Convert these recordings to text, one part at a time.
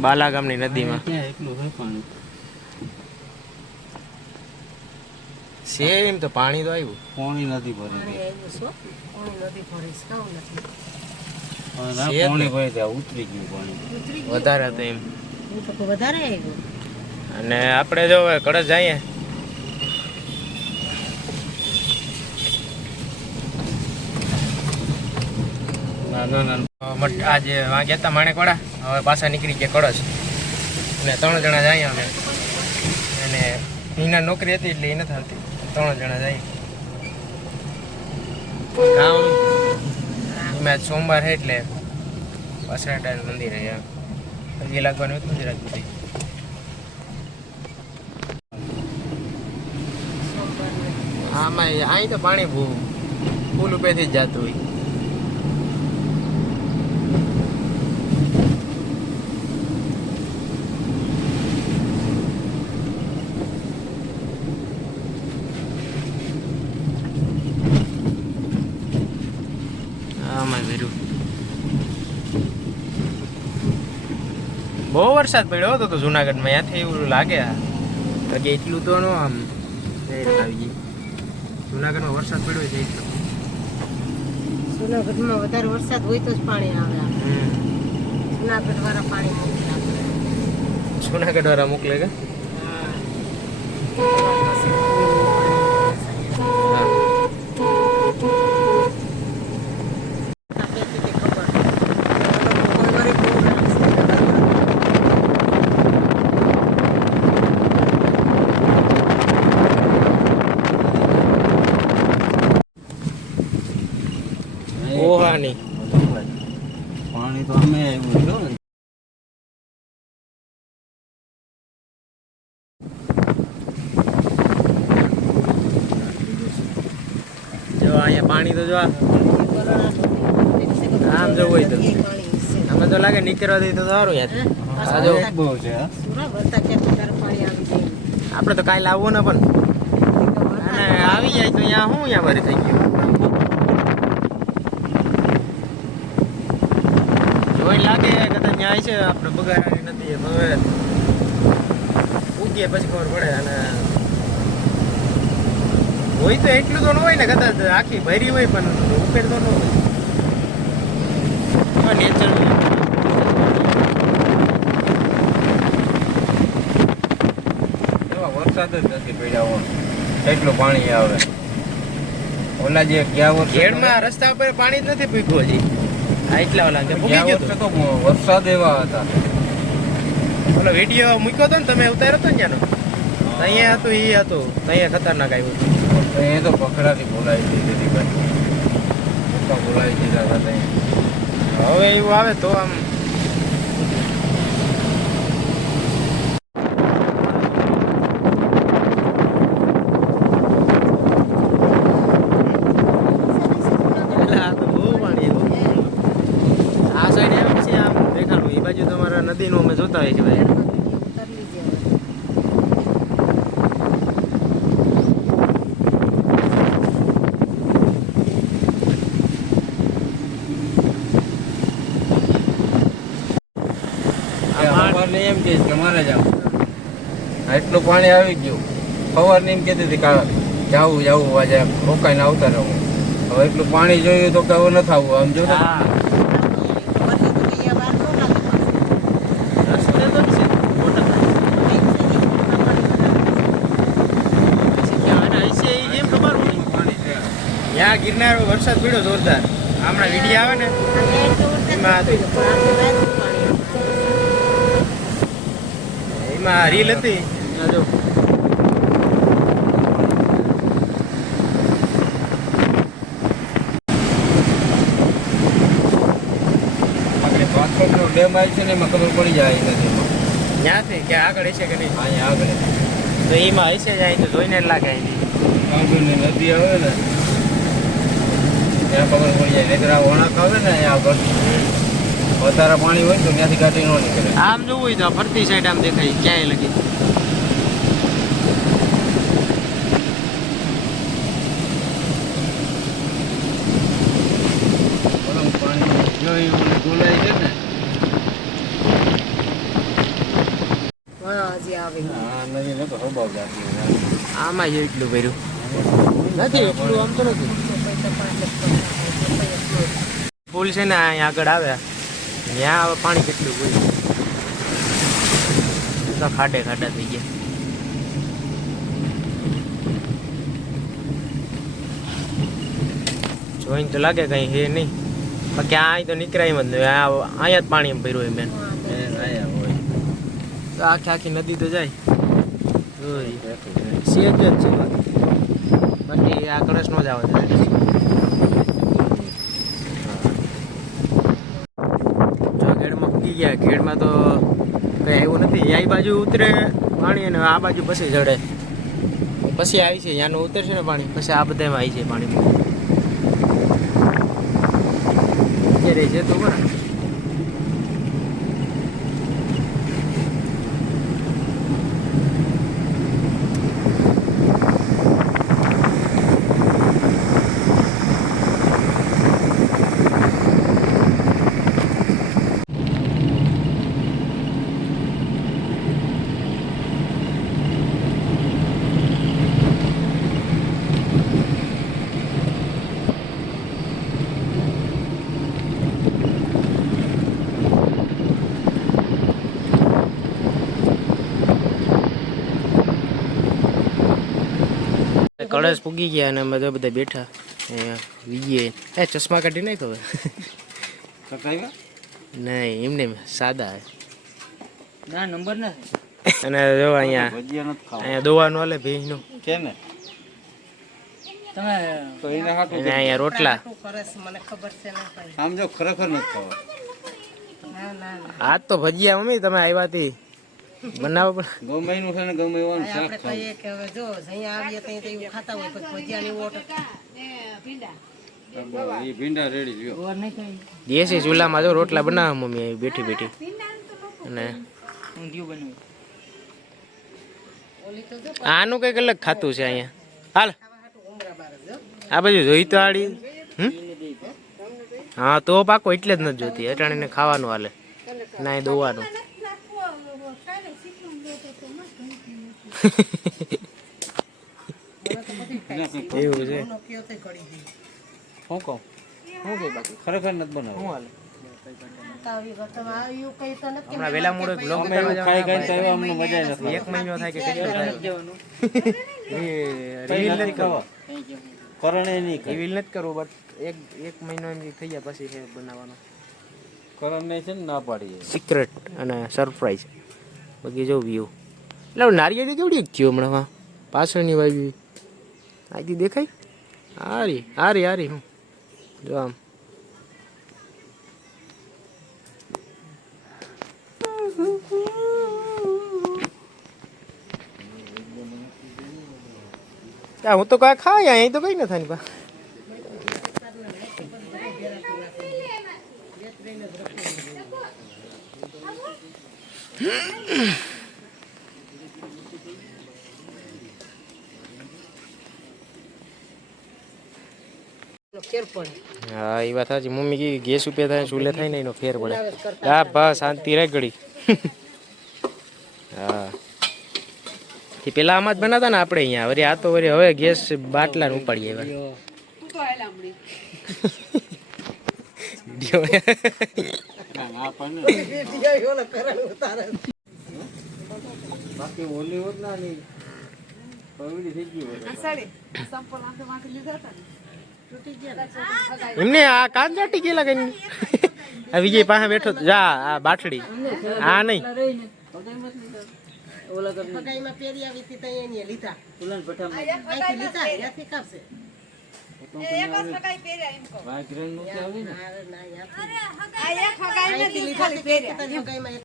બાલાગામની નદીમાં ક્યાં એટલું હોય પાણી છે એમ તો પાણી તો આવ્યું પાણી નથી ભરી પાણી ભરી ત્યાં ઉતરી ગયું પાણી વધારે હતું એમ વધારે આવ્યું અને આપણે જો હવે કળશ જઈએ આજે વાં ગયા હતા માણેકવાડા હવે પાછા નીકળી ગયા કળશ અને 3 જણા જાય અમે અને એના નોકરી હતી એટલે એ નથી આવતી 3 જણા જાય કામ એમાં સોમવાર છે એટલે પાછળ મંદિર હજી લાગવાનું હતું નથી રાખી આમાં અહીં તો પાણી ફૂલ ઉપેથી જ જતું હોય બહુ વરસાદ પડ્યો હતો તો જુનાગઢમાં ત્યાંથી એવું લાગે કે એટલું તો નો આમ આવી ગઈ જુનાગઢમાં વરસાદ પડ્યો છે એટલો જુનાગઢમાં વધારે વરસાદ હોય તો જ પાણી આવે જુનાગઢ વાળા પાણી જુનાગઢ વાળા મોકલે કે ઓહાની પાણી તો અમે આવ્યું ને જો અહીંયા પાણી તો જો આમ જવું હોય તો અમે તો લાગે નીકળવા દઈએ તો સારું યાર જો બહુ છે આપણે તો કાલે આવવું ને પણ અને આવી જાય તો અહીંયા શું અહીંયા ભરી થઈ ગયું જોઈ લાગે કદાચ ન્યાય છે આપણે બગાડવાની નથી હવે ઉગીએ પછી ખબર પડે અને હોય તો એટલું તો ન હોય ને કદાચ આખી ભરી હોય પણ ઉકેડ તો ન હોય નેચર એવા વરસાદ જ નથી પડ્યા એટલું પાણી આવે ઓલા જે ગયા વર્ષે ખેડમાં રસ્તા ઉપર પાણી જ નથી પૂગ્યું હજી એટલા ઓલા ગયા વર્ષે તો વરસાદ એવા હતા ઓલો વિડીયો મૂક્યો હતો ને તમે ઉતાર્યો હતો ને ત્યાંનો અહીંયા હતું એ હતું અહીંયા ખતરનાક આવ્યું હતું એ તો પકડાથી બોલાવી દીધી ભાઈ બોલાવી દીધા હતા હવે એવું આવે તો આમ નદીનું અમે જોતા હોય છે ભાઈ એમ કે મારે જાવ એટલું પાણી આવી ગયું સવાર ને એમ કહેતી હતી જવું આજે રોકાઈને આવતા રહું હવે એટલું પાણી જોયું તો કે હવે નથી આવવું આમ જો ત્યાં ગિરનાર વરસાદ પડ્યો જોરદાર હમણાં વિડીયો આવે ને એમાં રીલ હતી જો ડેમ આવી છે ને એમાં ખબર પડી જાય નદીમાં ત્યાંથી કે આગળ હશે કે નહીં અહીંયા આગળ તો એમાં હશે જાય તો જોઈને જ લાગે આગળ નદી આવે ને ત્યાં ખબર પડી જાય નહીતર આ વળાંક આવે ને અહીંયા આગળ વધારે પાણી હોય તો ત્યાંથી ગાડી ન નીકળે આમ જોવું હોય તો ફરતી સાઈડ આમ દેખાય ક્યાંય લગી પાણી જોઈ ગોલાય છે ને હા હજી આવે હા નથી નતો સ્વભાવ જાતી આમાં જ એટલું ભર્યું નથી એટલું આમ તો નથી પુલ છે ને અહીંયા આગળ આવે ત્યાં હવે પાણી કેટલું હોય તો ખાડે ખાડા થઈ ગયા જોઈને તો લાગે કઈ હે નહીં બાકી અહીં તો નીકળાય જ નહીં અહીંયા જ પાણી ભર્યું હોય મેન આયા હોય તો આખી આખી નદી તો જાય સેજ જ છે બાકી આ કળશ નો જ આવે જો ઘેડમાં ફૂકી ગયા ઘેડમાં તો કઈ આવ્યું નથી આ બાજુ ઉતરે પાણી અને આ બાજુ પછી ચડે પછી આવી છે ત્યાંનું ઉતરશે ને પાણી પછી આ બધામાં આવી છે પાણીમાં અત્યારે છે તો બરાબર કળશ પૂગી ગયા અને અમે તો બધા બેઠા વીએ એ ચશ્મા કાઢી નાખો હવે કટાવ્યા નહીં એમને સાદા ના નંબર ના અને જો અહીંયા ભજીયા નથી ખાવા અહીંયા દોવાનું હાલે ભેંસનું કે ને તમે તો એને હાટું અને અહીંયા રોટલા કરે છે મને ખબર છે ના ભાઈ આમ જો ખરેખર નથી ખાવા ના ના આજ તો ભજીયા મમ્મી તમે આવ્યા હતી બનાવો પણ ગમેનું છે ને ગમે એવાનું શાક આપણે ખાવું કહીએ કે હવે જો અહીંયા આવીએ ત્યાં તો એવું ખાતા હોય પછી ભજીયાની ઓર્ડર એ ભીંડા રેડી લ્યો દેશી ચૂલામાં જો રોટલા બનાવે મમ્મી અહીં બેઠી બેઠી અને આનું કંઈક અલગ ખાતું છે અહીંયા હાલ આ બાજુ જોઈ તો આડી હા તો પાકો એટલે જ નથી જોતી અટાણીને ખાવાનું હાલે ના એ દોવાનું એવું છે શું કહું ખરેખર નથી બનાવ્યું હમણાં વેલા મોડો બ્લોગ ખાઈ ખાઈ તો એવા અમને મજા નથી એક મહિનો થાય કે કેટલો થાય રિવીલ નથી કરવો કરણે નહીં રિવીલ નથી કરવું બટ એક મહિનો એમ થઈ ગયા પછી છે બનાવવાનો કરણને છે ને ના પાડીએ સિક્રેટ અને સરપ્રાઈઝ બાકી જો વ્યૂ એટલે નારિયેળી કેવડી થયું હમણાં પાછળની બાજુ આથી દેખાય હારી હારી હારી હું જો આમ હું તો કઈ ખાય અહીં તો કઈ ન થાય ને પા હા એ વાત સાચી મમ્મી કી ગેસ ઉપર થાય ચૂલે થાય ને એનો ફેર પડે હા બસ શાંતિ રહે ઘડી હા એ પેલા આમાં જ બનાવતા ને આપણે અહીંયા વળી આ તો વળી હવે ગેસ બાટલા ઉપાડીએ એવા બાકી ઓલી હોત ના નહીં પવડી થઈ ગઈ એમને આ કાન ચાટી ગયેલા કઈ આ વિજય પાસે બેઠો જા આ બાઠડી આ નહીં ફગાઈમાં પેરી આવી હતી ત્યાં એને લીધા અહીંથી લીધા ત્યાંથી કાપશે અહીંથી લીધા તે ફગાઈમાં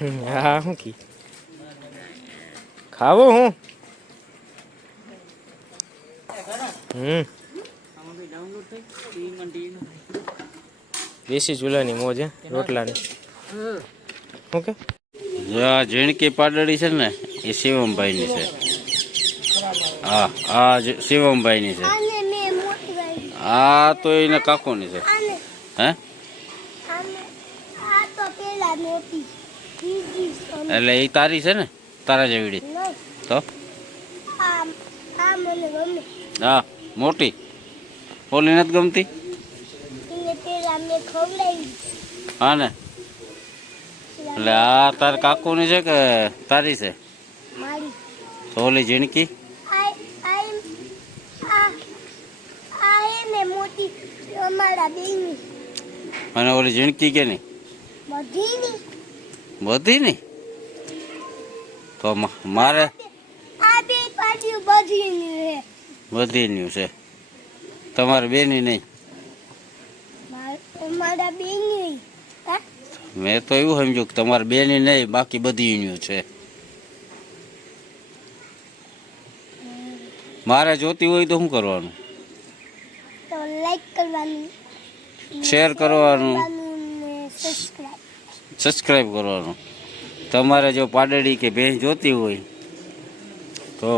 હા શું કી ખાવો હું દેશી ચૂલાની મોજ હે રોટલાની ઓકે આ ઝીણકી પાડળી છે ને એ શિવમભાઈની છે. હા આ શિવમભાઈની છે. આ તો એને કાકોની છે. હે એટલે એ તારી છે ને તારા જેવડી તો હા મોટી ઓલી નથી ગમતી હા ને એટલે આ તાર કાકુની છે કે તારી છે તો ઓલી ઝીણકી અને ઓલી ઝીણકી કે નહીં બધી નહીં તો મારે બધીનું છે તમારે બેની નહીં મેં તો એવું સમજ્યું કે તમારે બેની નહીં બાકી બધીનું છે. મારે જોતી હોય તો શું કરવાનું શેર કરવાનું સબસ્ક્રાઈબ કરવાનું. તમારે જો પાડડી કે ભેંસ જોતી હોય તો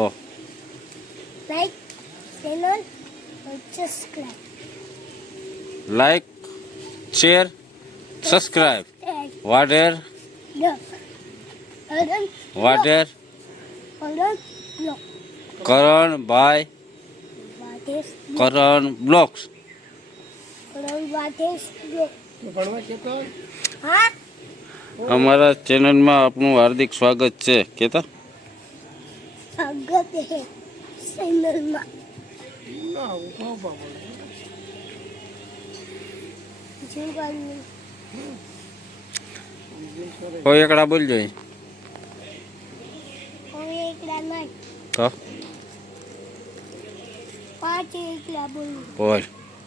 like share subscribe Vader Karanbhai કરણ બ્લોગ્સ અમારા ચેનલમાં આપનું હાર્દિક સ્વાગત છે. કેતા કોઈ એકડા બોલજો તો 5 એકલા બોલ બોલ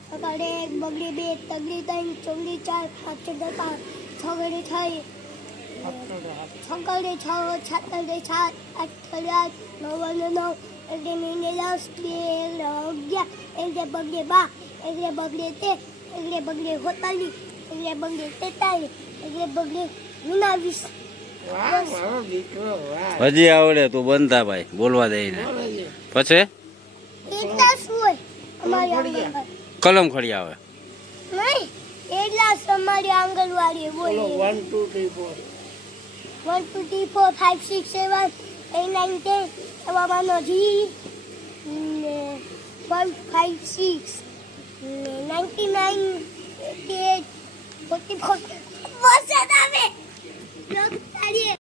સકાળે 1 બગડી 2 તગડી 3 ચોગડી 4 5 છગડી 6 છગડી 6 છગડી 7 8 9 એટલે મહિને 10 2 11 બગડે 12 બગડે 13 બગડે 47 બગડે 43 બગડે 29 હજી આવડે તું બંધા ભાઈ બોલવા દે ને પછી એટલા શું હોય અમારી કલમ ખડી આવે નહીં એટલા અમારી આંગણવાડી બોલે 1 2 3 4 5 6 7 8 9 10 એવા માનો જી 1 5 6 99 88 44 બસ આવે